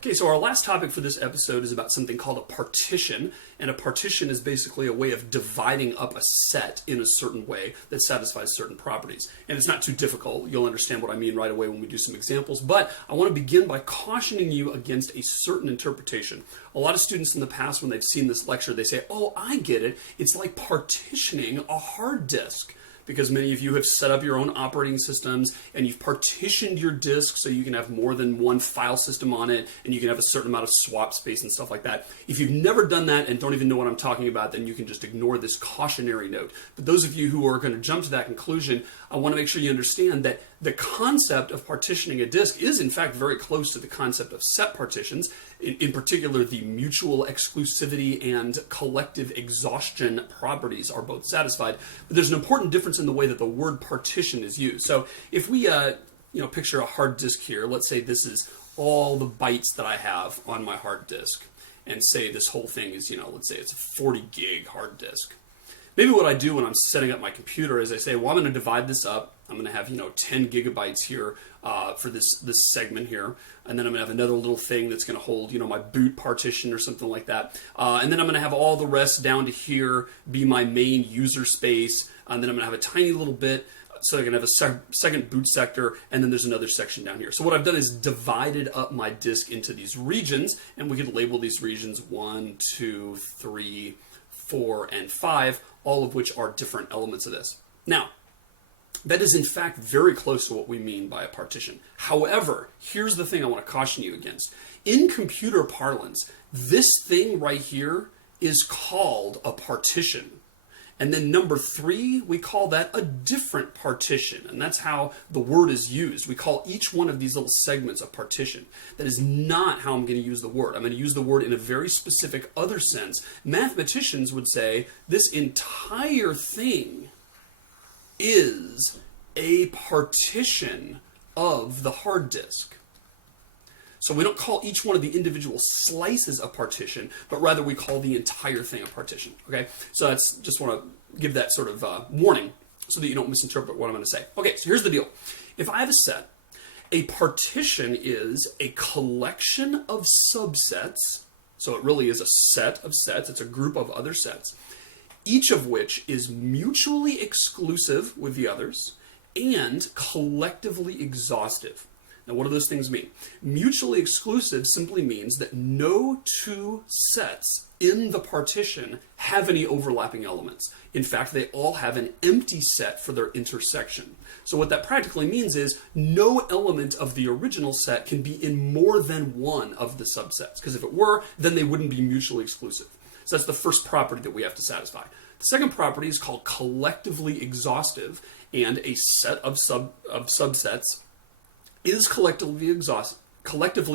Okay, so our last topic for this episode is about something called a partition, and a partition is basically a way of dividing up a set in a certain way that satisfies certain properties. And it's not too difficult. You'll understand what I mean right away when we do some examples, but I want to begin by cautioning you against a certain interpretation. A lot of students in the past, when they've seen this lecture, they say, oh, I get it. It's like partitioning a hard disk. Because many of you have set up your own operating systems and you've partitioned your disk so you can have more than one file system on it and you can have a certain amount of swap space and stuff like that. If you've never done that and don't even know what I'm talking about, then you can just ignore this cautionary note. But those of you who are going to jump to that conclusion, I want to make sure you understand that the concept of partitioning a disk is in fact very close to the concept of set partitions. In particular, the mutual exclusivity and collective exhaustion properties are both satisfied. But there's an important difference in the way that the word partition is used. So if we picture a hard disk here, let's say this is all the bytes that I have on my hard disk, and say this whole thing is, let's say it's a 40 gig hard disk. Maybe what I do when I'm setting up my computer is I say, well, I'm going to divide this up. I'm going to have 10 gigabytes here for this segment here, and then I'm going to have another little thing that's going to hold my boot partition or something like that, and then I'm going to have all the rest down to here be my main user space, and then I'm going to have a tiny little bit so I can have a second boot sector, and then there's another section down here. So what I've done is divided up my disk into these regions, and we could label these regions 1, 2, 3, 4, and 5, all of which are different elements of this. Now, that is in fact very close to what we mean by a partition. However, here's the thing I want to caution you against. In computer parlance, this thing right here is called a partition. And then number 3, we call that a different partition. And that's how the word is used. We call each one of these little segments a partition. That is not how I'm going to use the word. I'm going to use the word in a very specific other sense. Mathematicians would say this entire thing is a partition of the hard disk. So we don't call each one of the individual slices a partition, but rather we call the entire thing a partition. Okay, so that's just want to give that sort of warning so that you don't misinterpret what I'm going to say. Okay, so here's the deal. If I have a set, a partition is a collection of subsets. So it really is a set of sets. It's a group of other sets, each of which is mutually exclusive with the others and collectively exhaustive. Now, what do those things mean? Mutually exclusive simply means that no two sets in the partition have any overlapping elements. In fact, they all have an empty set for their intersection. So what that practically means is no element of the original set can be in more than one of the subsets, because if it were, then they wouldn't be mutually exclusive. So that's the first property that we have to satisfy. The second property is called collectively exhaustive, and a set of subsets is collectively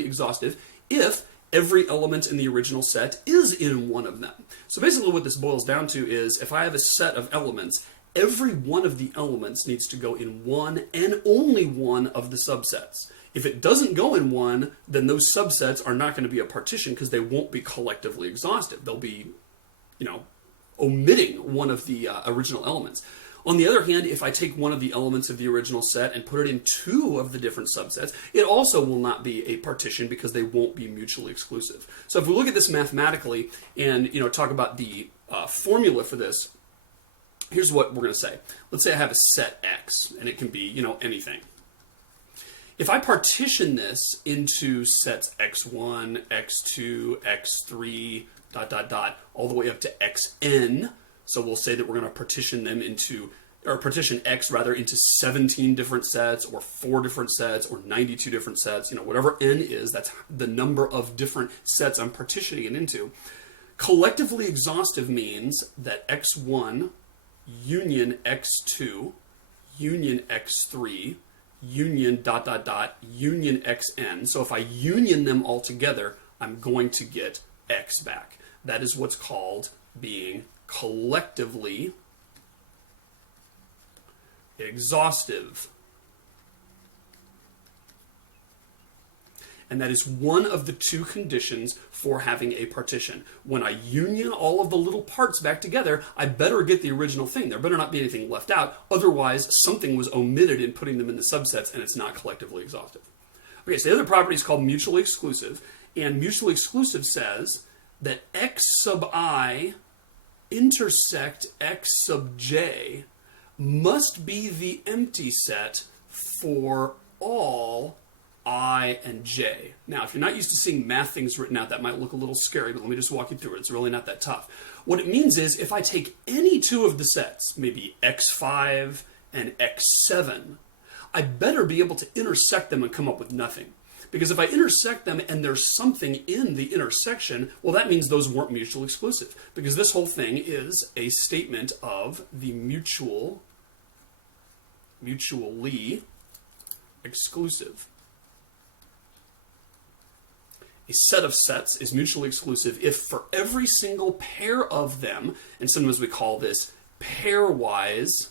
exhaustive if every element in the original set is in one of them. So basically what this boils down to is if I have a set of elements, every one of the elements needs to go in one and only one of the subsets. If it doesn't go in one, then those subsets are not going to be a partition because they won't be collectively exhaustive. They'll be, omitting one of the original elements. On the other hand, if I take one of the elements of the original set and put it in two of the different subsets, it also will not be a partition because they won't be mutually exclusive. So if we look at this mathematically and talk about the formula for this, here's what we're going to say. Let's say I have a set X, and it can be anything. If I partition this into sets X1, X2, X3, ... all the way up to Xn, so we'll say that we're going to partition them partition X rather into 17 different sets or 4 different sets or 92 different sets, whatever N is, that's the number of different sets I'm partitioning it into. Collectively exhaustive means that X1 union X2 union X3 union ... union Xn. So if I union them all together, I'm going to get X back. That is what's called being collectively exhaustive. And that is one of the two conditions for having a partition. When I union all of the little parts back together, I better get the original thing. There better not be anything left out. Otherwise, something was omitted in putting them into subsets, and it's not collectively exhaustive. Okay, so the other property is called mutually exclusive, and mutually exclusive says that x sub I intersect x sub j must be the empty set for all I and j. Now, if you're not used to seeing math things written out, that might look a little scary, but let me just walk you through it. It's really not that tough. What it means is if I take any two of the sets, maybe x5 and x7, I better be able to intersect them and come up with nothing. Because if I intersect them and there's something in the intersection, well, that means those weren't mutually exclusive. Because this whole thing is a statement of the mutually exclusive. A set of sets is mutually exclusive if for every single pair of them, and sometimes we call this pairwise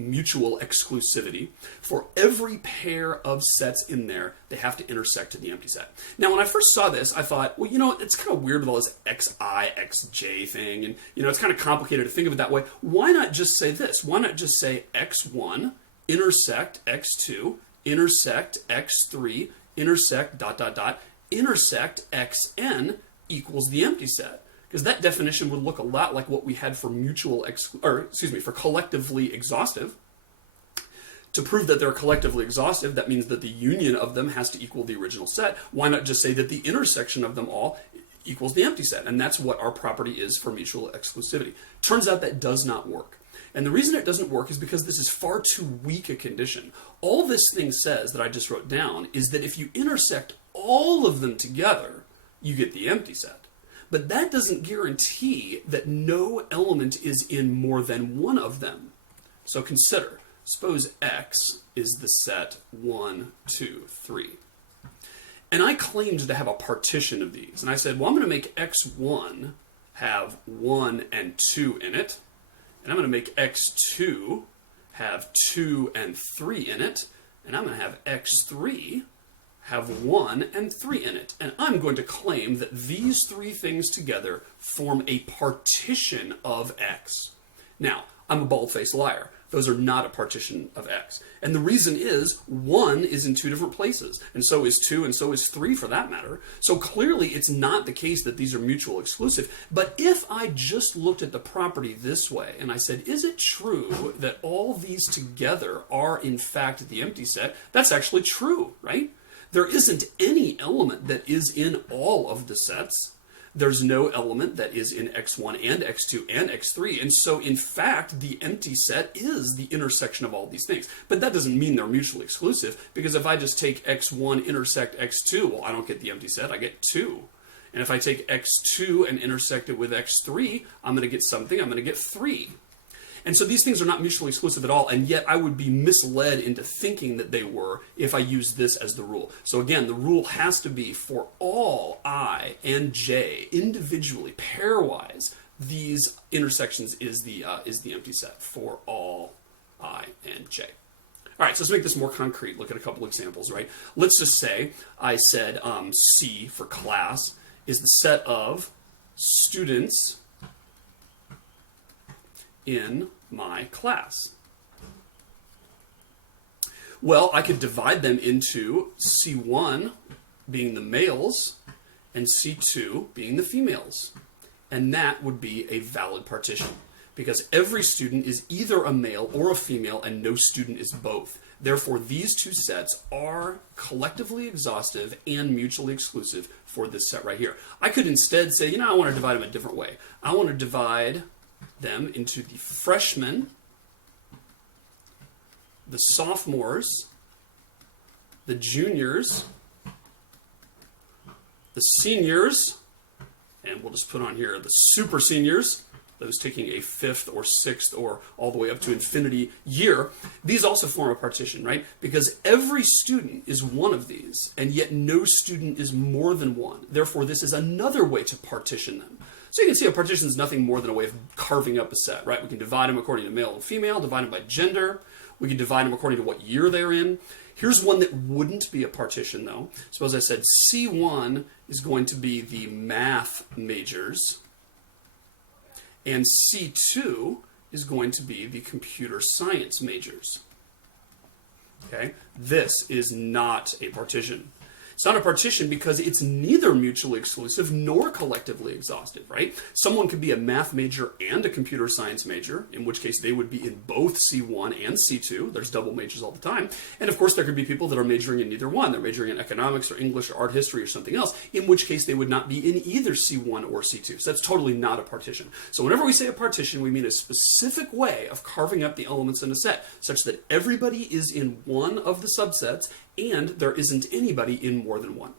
mutual exclusivity, for every pair of sets in there, they have to intersect to the empty set. Now, when I first saw this, I thought, well, it's kind of weird with all this xi, xj thing, and, it's kind of complicated to think of it that way. Why not just say this? Why not just say x1 intersect x2, intersect x3, intersect ... intersect xn equals the empty set? Because that definition would look a lot like what we had for for collectively exhaustive. To prove that they're collectively exhaustive, that means that the union of them has to equal the original set. Why not just say that the intersection of them all equals the empty set? And that's what our property is for mutual exclusivity. Turns out that does not work. And the reason it doesn't work is because this is far too weak a condition. All this thing says that I just wrote down is that if you intersect all of them together, you get the empty set. But that doesn't guarantee that no element is in more than one of them. So consider, suppose X is the set 1, 2, 3. And I claimed to have a partition of these. And I said, well, I'm going to make X1 have 1 and 2 in it. And I'm going to make X2 have 2 and 3 in it. And I'm going to have X3 have 1 and 3 in it. And I'm going to claim that these three things together form a partition of X. Now, I'm a bald-faced liar. Those are not a partition of X. And the reason is 1 is in two different places, and so is 2, and so is 3 for that matter. So clearly it's not the case that these are mutual exclusive. But if I just looked at the property this way, and I said, is it true that all these together are in fact the empty set? That's actually true, right? There isn't any element that is in all of the sets. There's no element that is in X1 and X2 and X3. And so, in fact, the empty set is the intersection of all these things. But that doesn't mean they're mutually exclusive, because if I just take X1 intersect X2, well, I don't get the empty set, I get 2. And if I take X2 and intersect it with X3, I'm going to get something, I'm going to get 3. And so these things are not mutually exclusive at all, and yet I would be misled into thinking that they were if I use this as the rule. So again, the rule has to be for all I and j individually, pairwise, these intersections is the empty set for all I and j. All right, so let's make this more concrete. Look at a couple examples, right? Let's just say I said C for class is the set of students in my class. Well, I could divide them into C1 being the males and C2 being the females. And that would be a valid partition, because every student is either a male or a female and no student is both. Therefore, these two sets are collectively exhaustive and mutually exclusive for this set right here. I could instead say, I want to divide them a different way. I want to divide them into the freshmen, the sophomores, the juniors, the seniors, and we'll just put on here the super seniors, those taking a 5th or 6th or all the way up to infinity year. These also form a partition, right? Because every student is one of these, and yet no student is more than one. Therefore, this is another way to partition them. So you can see a partition is nothing more than a way of carving up a set, right? We can divide them according to male and female, divide them by gender. We can divide them according to what year they're in. Here's one that wouldn't be a partition, though. Suppose I said C1 is going to be the math majors, and C2 is going to be the computer science majors. Okay? This is not a partition. It's not a partition because it's neither mutually exclusive nor collectively exhaustive, right? Someone could be a math major and a computer science major, in which case they would be in both C1 and C2. There's double majors all the time. And of course, there could be people that are majoring in neither one. They're majoring in economics or English or art history or something else, in which case they would not be in either C1 or C2. So that's totally not a partition. So whenever we say a partition, we mean a specific way of carving up the elements in a set, such that everybody is in one of the subsets and there isn't anybody in more than one.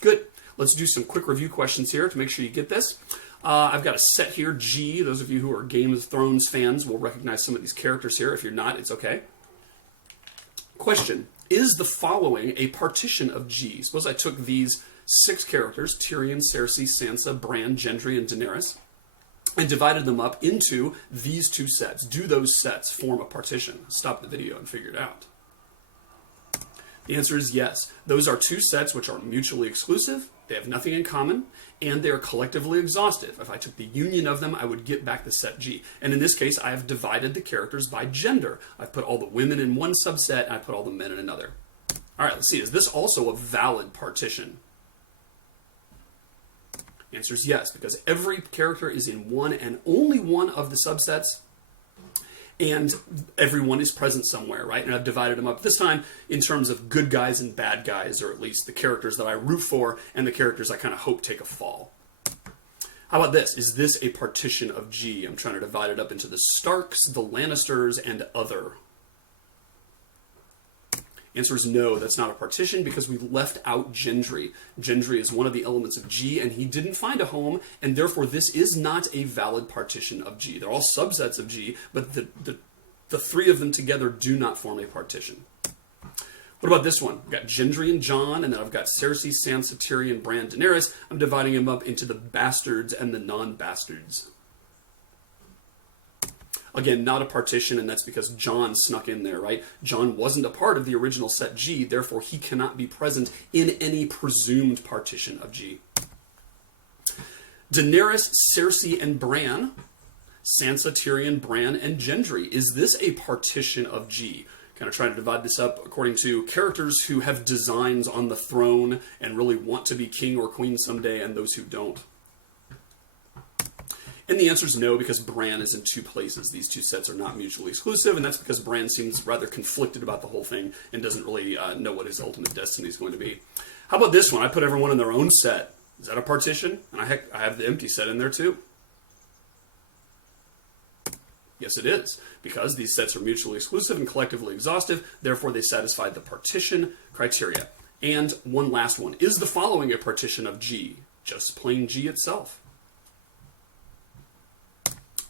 Good. Let's do some quick review questions here to make sure you get this. I've got a set here, G. Those of you who are Game of Thrones fans will recognize some of these characters here. If you're not, it's okay. Question. Is the following a partition of G? Suppose I took these 6 characters, Tyrion, Cersei, Sansa, Bran, Gendry, and Daenerys, and divided them up into these 2 sets. Do those sets form a partition? Stop the video and figure it out. The answer is yes. Those are 2 sets which are mutually exclusive, they have nothing in common, and they are collectively exhaustive. If I took the union of them, I would get back the set G. And in this case, I have divided the characters by gender. I've put all the women in one subset, and I put all the men in another. All right, let's see. Is this also a valid partition? The answer is yes, because every character is in one and only one of the subsets, and everyone is present somewhere, right? And I've divided them up this time in terms of good guys and bad guys, or at least the characters that I root for and the characters I kind of hope take a fall. How about this? Is this a partition of G? I'm trying to divide it up into the Starks, the Lannisters, and other. Answer is no, that's not a partition because we left out Gendry. Gendry is one of the elements of G, and he didn't find a home, and therefore this is not a valid partition of G. They're all subsets of G, but the 3 of them together do not form a partition. What about this one? I've got Gendry and Jon, and then I've got Cersei, Sansa, Tyrion, Bran, Daenerys. I'm dividing them up into the bastards and the non-bastards. Again, not a partition, and that's because Jon snuck in there, right? Jon wasn't a part of the original set G, therefore he cannot be present in any presumed partition of G. Daenerys, Cersei, and Bran. Sansa, Tyrion, Bran, and Gendry. Is this a partition of G? Kind of trying to divide this up according to characters who have designs on the throne and really want to be king or queen someday, and those who don't. And the answer is no, because Bran is in 2 places. These 2 sets are not mutually exclusive, and that's because Bran seems rather conflicted about the whole thing and doesn't really know what his ultimate destiny is going to be. How about this one? I put everyone in their own set. Is that a partition? And I have the empty set in there too. Yes, it is, because these sets are mutually exclusive and collectively exhaustive, therefore they satisfy the partition criteria. And one last one. Is the following a partition of G? Just plain G itself.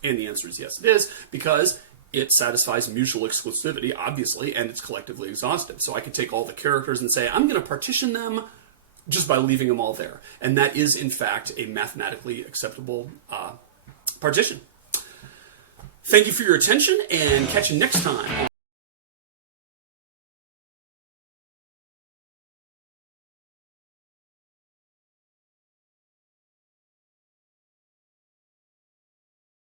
And the answer is yes, it is, because it satisfies mutual exclusivity, obviously, and it's collectively exhaustive. So I could take all the characters and say, I'm going to partition them just by leaving them all there. And that is, in fact, a mathematically acceptable partition. Thank you for your attention, and catch you next time on